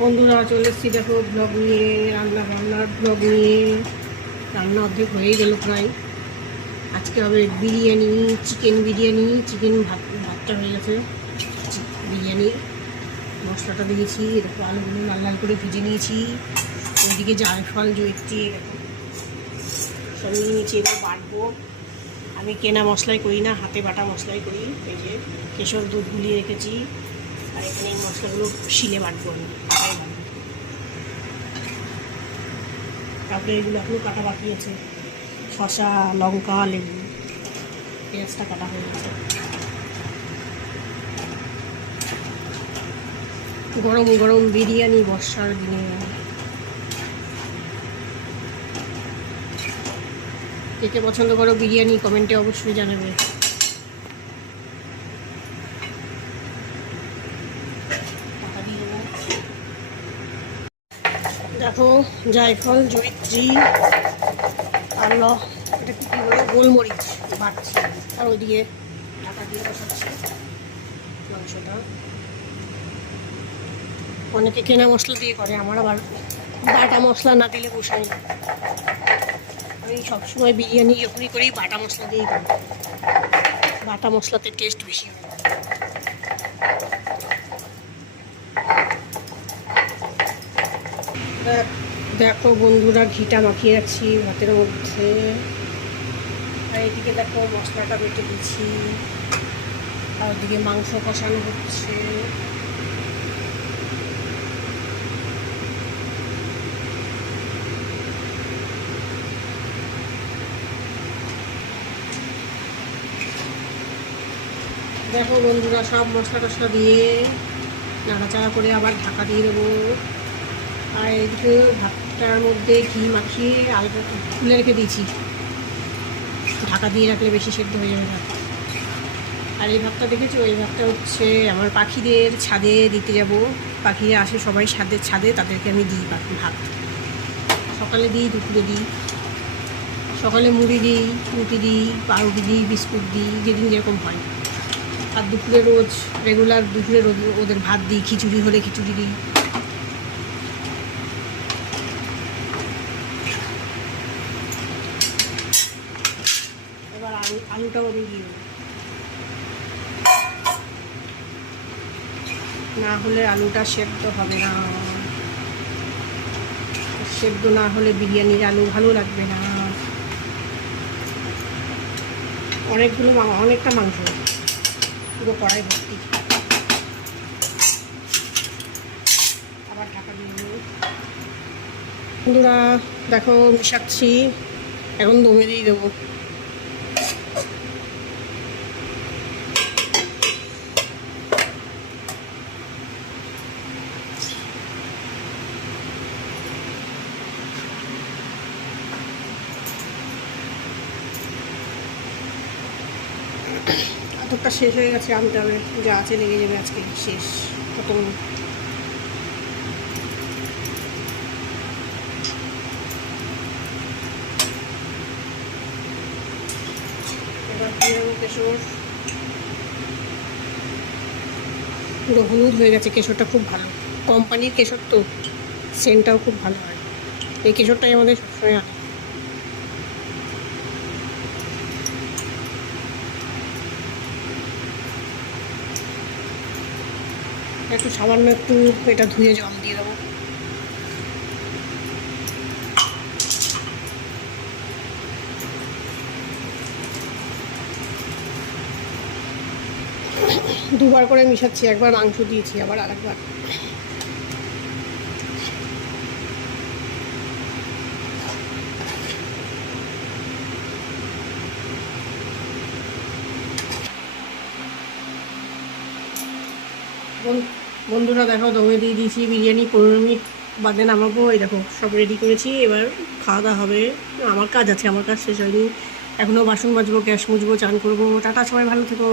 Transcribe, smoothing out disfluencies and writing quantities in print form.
বন্ধুরা চলে এসেছি দেখো ব্লগ নিয়ে, রান্নার ব্লগ নিয়ে। রান্না অর্ধেক হয়ে গেল প্রায়। আজকে হবে বিরিয়ানি, চিকেন ভাতটা হয়ে গেছে। বিরিয়ানি মশলাটা দিয়েছি, এরকম আলুগুলো লাল লাল করে ভেজে নিয়েছি। ওইদিকে জায়ফল জয়িত্রী সব নিয়ে নিয়েছি, এবার বাটবো। আমি কেনা মশলাই করি না, হাতে বাটা মশলাই করি। এই যে কেশর দুধ গুলিয়ে রেখেছি, আর এখানে এই মশলাগুলো শিলে বাটবো আমি, পাটায় বাটবো। তারপরে এগুলো এখনো কাটা বাকি আছে, শসা, লঙ্কা, লেবু, পেঁয়াজটা কাটা হয়ে গেছে। গরম গরম বিরিয়ানি বর্ষার দিনে। কে কে পছন্দ করো বিরিয়ানি কমেন্টে অবশ্যই জানাবে। দেখো জায়ফল জয়িত্রী আর এটা কি বলে গোলমরিচ বাড়ছি, আর ওইদিকে ঢাকা দিয়ে বসাচ্ছি মাংসটা। অনেকে কেনা মশলা দিয়ে করে, আমার আবার বাটা মশলা না দিলে বসাই না। আমি সবসময় বিরিয়ানি যখনই করি বাটা মশলা দিয়েই করি, বাটা মশলাতে টেস্ট বেশি হয়। দেখো বন্ধুরা, ঘিটা মাখিয়ে রাখছি ভাতের মধ্যে, আর এদিকে দেখো মশলাটা বেটে দিচ্ছি, আর ওদিকে মাংস কষানো হচ্ছে। দেখো বন্ধুরা, সব মশলা টশলা দিয়ে নাড়াচাড়া করে আবার ঢাকা দিয়ে দেবো। আর এদিকে ভাতটার মধ্যে ঘি মাখিয়ে আলুটা তুলে রেখে দিয়েছি, ঢাকা দিয়ে রাখলে বেশি সেদ্ধ হয়ে যাবে ভাত। আর এই ভাতটা দেখেছো, এই ভাতটা হচ্ছে আমার পাখিদের ছাদে দিতে যাব। পাখিরা আসে সবাই ছাদে, তাদেরকে আমি দিই ভাত। সকালে দিই, দুপুরে দিই। সকালে মুড়ি দিই, রুটি দিই, পাউরুটি দিই, বিস্কুট দিই, যেদিন যেরকম হয়। আর দুপুরে রোজ রেগুলার দুপুরে ওদের ভাত দিই, খিচুড়ি হলে খিচুড়ি দিই। এবার আলুটাও আমি দিয়ে দেবো, না হলে আলুটা সেদ্ধ হবে না। সেদ্ধ না হলে বিরিয়ানির আলু ভালো লাগবে না। অনেকটা মাংস, পুরো কড়াই ভর্তি। আবার ঢাকা দিয়ে দেবো। বন্ধুরা দেখো মিশাচ্ছি, এখন দমে দিয়ে দেবো। আতপটা শেষ হয়ে গেছে, আনতে হবে, যা আছে লেগে যাবে আজকে, শেষ খতম। এবার কেশর, পুরো হলুদ হয়ে গেছে। কেশরটা খুব ভালো, কোম্পানির কেশর তো, সেন্টটাও খুব ভালো হয়। এই কেশরটাই আমাদের সবসময় আনে। একটু সামান্য একটু এটা ধুয়ে জল দিয়ে দেবো। দুবার করে মিশাচ্ছি, একবার মাংস দিয়েছি, আবার আরেকবার। বন্ধুরা দেখো দমে দিয়ে দিয়েছি বিরিয়ানি, 15 মিনিট বাদে নামাবো। এই দেখো সব রেডি করেছি, এবার খাওয়া দাওয়া হবে। আমার কাজ আছে, আমার কাজ শেষ হয়নি এখনও। বাসন মাজবো, গ্যাস মুছবো, চান করবো। টাটা, সবাই ভালো থেকো।